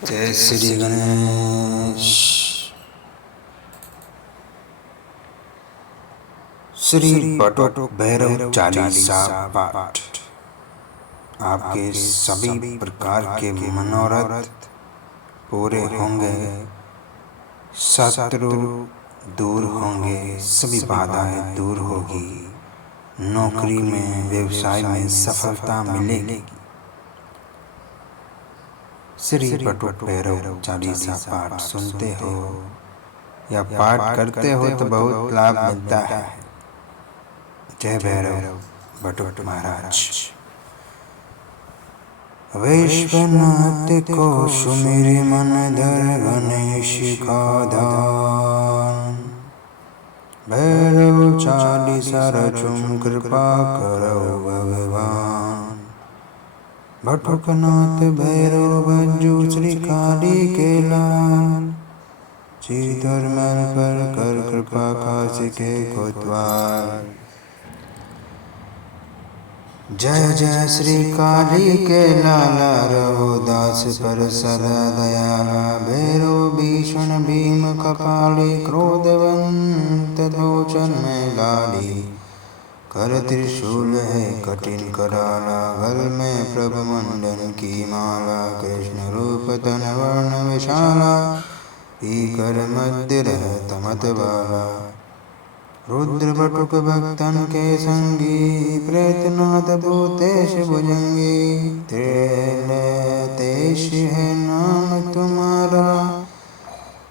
जय श्री गणेश। श्री बटुक भैरव चालीसा पाठ आपके सभी प्रकार के मनोरथ पूरे होंगे, शत्रु दूर होंगे, सभी बाधाएं दूर होगी, नौकरी में व्यवसाय में सफलता मिलेगी। श्री बटुक भैरव चालीसा पाठ सुनते हो या पाठ करते हो तो बहुत लाभ मिलता है। जय भैरव बटुक महाराज। विश्वनाथ को सुमिर मन धर गणेश का ध्यान, भैरव चालीसा रचुम कृपा करो भगवान। बटुकनाथ भैरव बज्जू श्री काली के लाल, श्रीधर मल पर कर कृपा काशी के कोतवाल। जय जय श्री काली के लाला, रहो दास पर सदा दयाला। भैरव भीषण भीम कपाली, क्रोधवंत लोचन में लाली। कर त्रिशूल है कठिन कराला, गल में प्रभु मंडन की माला। कृष्ण रूप तन वर्ण विशाला, पीकर मध्य रहत मतवाला। रुद्र बटुक भक्तन के संगी, प्रेतनाथ भूतेश भुजंगी। त्रैलोकेश है नाम तुम्हारा,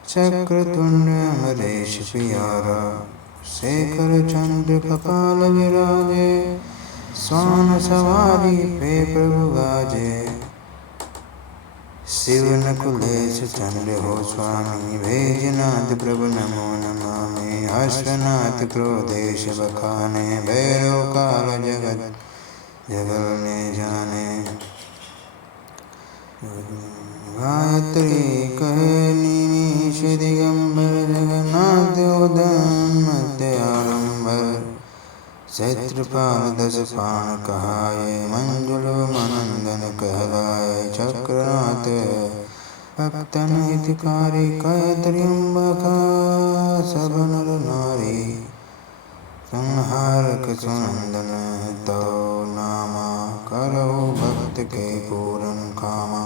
चक्रतुंड अमरेश प्यारा। शेखर चंद्र कपाल विराजे, स्वान सवारी पे प्रभु गाजे। शिव नकुलेश चंद्र हो स्वामी, भेजनाथ प्रभु नमो नमामि। हर्षनाथ क्रोधेश बखाने, भैरव काल जगत जगलने जाने। गायत्री कहे निमीश दिगंबर, जगन्नाथ उदयन मध्य आडंबर। क्षेत्रपाल दस पाण कहाए, मंजुल मनंदन कहलाए। चक्रनाथ भक्तन हितकारी, कह त्र्यंबक सब नर नारी। संहारक सुनंदन तो नामा, करो भक्त के पूरन कामा।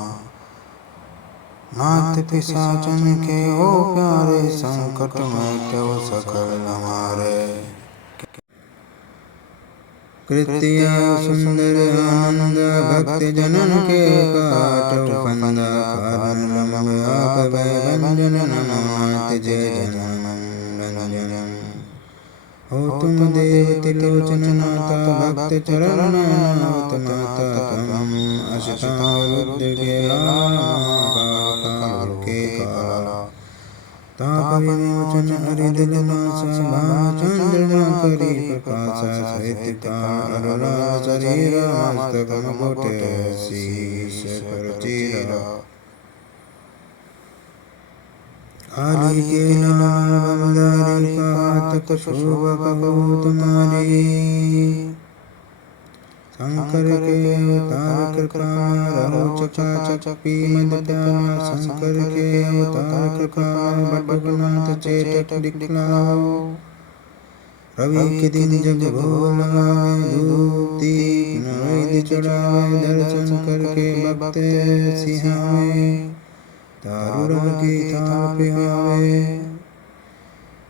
नाथ पिशाचन के हो प्यारे, संकट में क्यों सकल हमारे। कृत्य सुंदर आनंद, भक्त जनन के काटो फंदा। कारण लंब आप भय भंजन, नमनाथ जय जनन। हो तुम देव त्रिलोचन नाथा, भक्त चरण नाथ माता तुम। अष्टांग रुद्र के लाला, महाकाल के काला। ताप विमोचन हरिदल नासा, भामचंद्र न करी प्रकाशा। श्वेत काल लाल शरीरा, मस्तक मुकुट शीश पर चीरा। काली के लाल बलधारी, हाथ शोभा कहो तुम्हारी। शंकर के अवतार कृपा, रहो चकाचक मद प्याला। शंकर के अवतार कृपा, बटुकनाथ चेतक दिखलाओ। रवि के दिन जब भोग लगाए, धूप दीप नैवेद्य चढ़ाए। दर्शन करके भक्त सिहावे, दारुण की थाप आवे।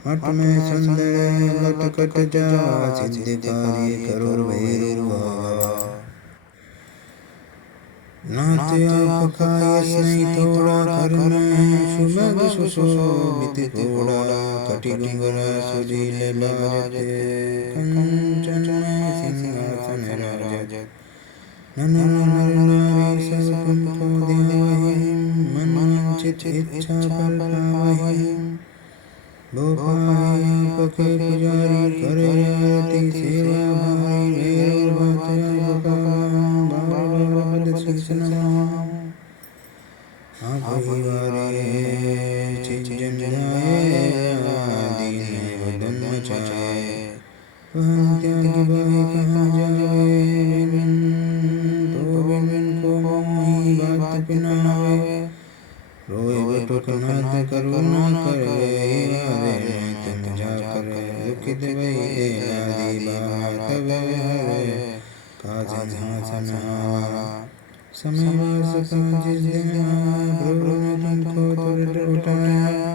मठ में सुंदर लटकट जा, सिद्धिकारी करो भैरव बाबा। नाथ आपका यश नहीं थोड़ा, कर में सुबह सुशोभित घोड़ा। कटिल सुजील बाजते, कंचन में सिंहासन राजत। नर नारी सब तुमको ध्यावहीं, मन वांछित इच्छा फल पावहीं। वो पाए आपके पुजारी, करे आरती सेवा भारी। भैरव भक्त आपका शीश नमामि। आप ही वारे चिंजन ध्याये, दीन वदन मचाए। वह त्यागी भाई कहाँ जाए, तो बिन को मोही बात पिनावे। बटुक नाथ करुणा करे, हरे नाथ मजा करे, दुखित भई आदि बात हरे, का सिंहासन आवा समय वास का जिस दिन आया, प्रभु ने तुमको तुरंत उठाया,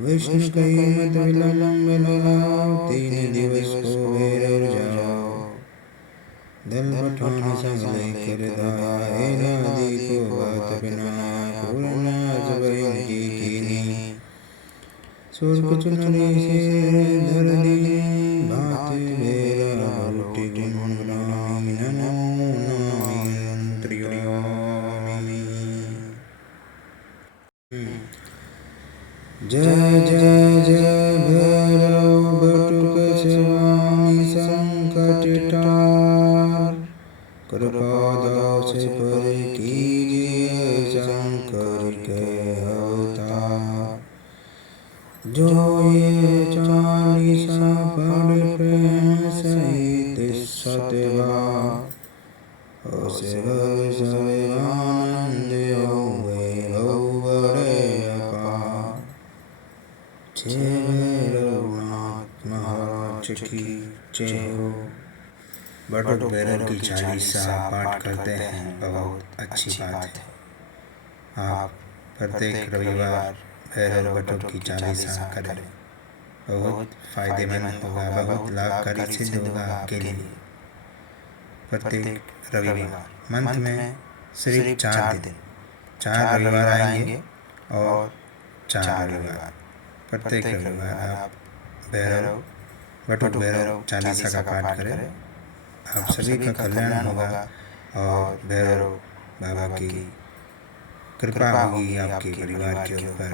विष्णु कही मत विलंब लगाओ, 3 दिवस को भैरव जाओ, दल पठान संग लेकर दाया, एलादी को बात बनाया, पूर्णाज बहन की कीनी, सुर्ख चुनरी से धर दीनी, भात बेरा रोटी गुनगुनामी, नमो नामी अंतर्यामी। जय जय जय भैरव बटुक स्वामी संकट टार, कृपा दाव से पर कीजिए शंकर के अवतार, जो ये चालीसा पढ़ प्रेम सहित सतबार, उसे हर समय आनंद वैभव बड़े अपार। जय भैरवनाथ महाराज की जय हो। बटुक भैरव की चालीसा पाठ करते हैं, बहुत अच्छी बात है। आप प्रत्येक रविवार भैरव बटुक की चालीसा करें, बहुत फायदेमंद होगा, बहुत लाभकारी सिद्ध होगा आपके लिए। प्रत्येक रविवार मंथ में सिर्फ 4 दिन, 4 रविवार आएंगे और 4 रविवार, प्रत्येक रविवार आप भैरव बटुक भैरव चालीसा का पाठ करें, आप सभी का कल्याण होगा और भैरव बाबा की कृपा होगी आपके परिवार के ऊपर।